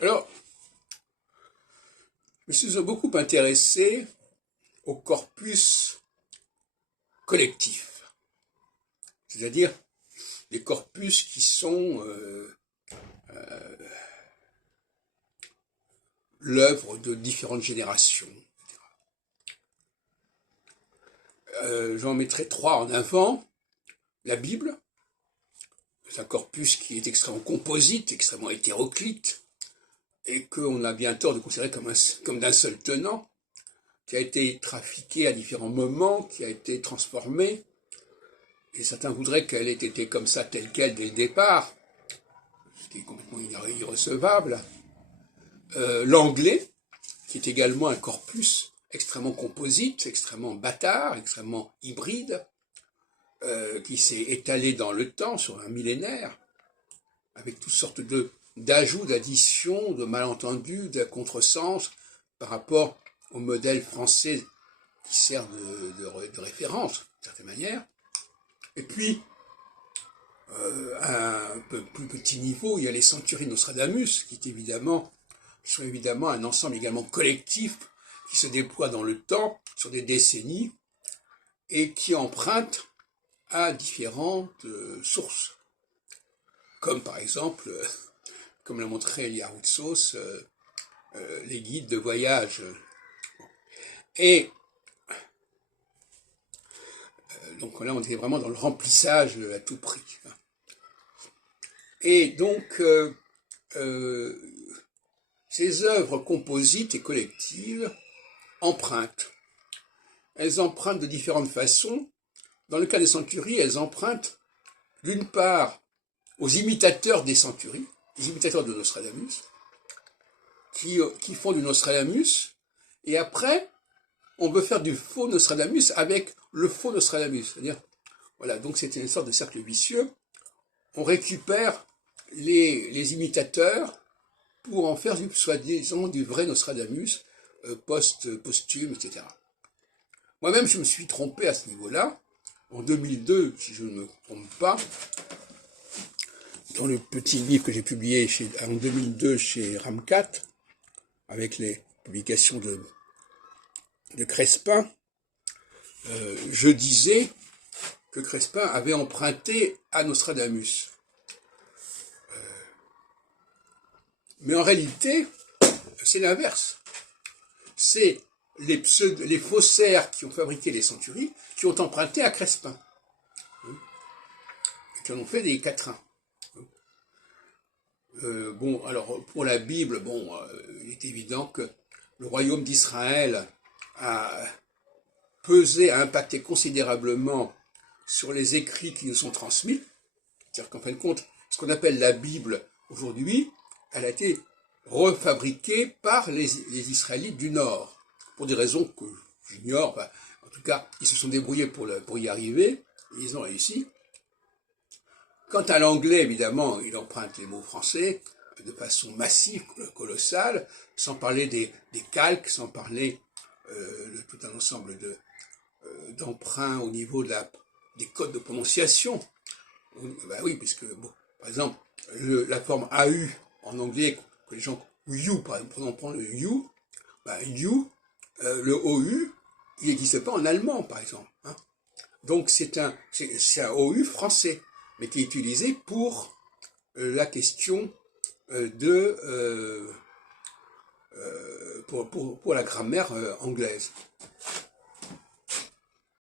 Alors, je me suis beaucoup intéressé au corpus collectif, c'est-à-dire les corpus qui sont l'œuvre de différentes générations. J'en mettrai trois en avant. La Bible, c'est un corpus qui est extrêmement composite, extrêmement hétéroclite, et qu'on a bien tort de considérer comme d'un seul tenant, qui a été trafiqué à différents moments, qui a été transformé, et certains voudraient qu'elle ait été comme ça, telle quelle, dès le départ, ce qui est complètement irrecevable. L'anglais, qui est également un corpus extrêmement composite, extrêmement bâtard, extrêmement hybride, qui s'est étalé dans le temps, sur un millénaire, avec toutes sortes d'ajouts, d'additions, de malentendus, de contresens, par rapport au modèle français qui sert de référence, d'une certaine manière. Et puis, à un peu plus petit niveau, il y a les Centuries de Nostradamus, sont évidemment un ensemble également collectif qui se déploie dans le temps, sur des décennies, et qui emprunte à différentes sources. Comme par exemple, comme l'a montré Elia Routsos, les guides de voyage. Et donc là, on était vraiment dans le remplissage à tout prix. Et donc, ces œuvres composites et collectives empruntent. Elles empruntent de différentes façons. Dans le cas des centuries, elles empruntent d'une part aux imitateurs des centuries, les imitateurs de Nostradamus, qui font du Nostradamus, et après, on veut faire du faux Nostradamus avec le faux Nostradamus. C'est-à-dire, voilà, donc c'est une sorte de cercle vicieux. On récupère les imitateurs pour en faire soi-disant du vrai Nostradamus, posthume, etc. Moi-même, je me suis trompé à ce niveau-là. En 2002, si je ne me trompe pas, dans le petit livre que j'ai publié en 2002 chez Ramcat, avec les publications de Crespin, je disais que Crespin avait emprunté à Nostradamus. Mais en réalité, c'est l'inverse. C'est les faussaires qui ont fabriqué les centuries qui ont emprunté à Crespin, qui en ont fait des quatrains. Bon, alors pour la Bible, il est évident que le royaume d'Israël a pesé, a impacté considérablement sur les écrits qui nous sont transmis. C'est-à-dire qu'en fin de compte, ce qu'on appelle la Bible aujourd'hui, elle a été refabriquée par les Israélites du Nord, pour des raisons que j'ignore. Enfin, en tout cas, ils se sont débrouillés pour y arriver, et ils ont réussi. Quant à l'anglais, évidemment, il emprunte les mots français de façon massive, colossale, sans parler des calques, sans parler de tout un ensemble d'emprunts au niveau des codes de prononciation. Ben oui, puisque, bon, par exemple, la forme AU en anglais, que les gens, ou you, par exemple, on prend le you, ben you, le OU, il n'existe pas en allemand, par exemple. Hein. Donc c'est un OU français, mais qui est utilisé pour la question pour la grammaire anglaise.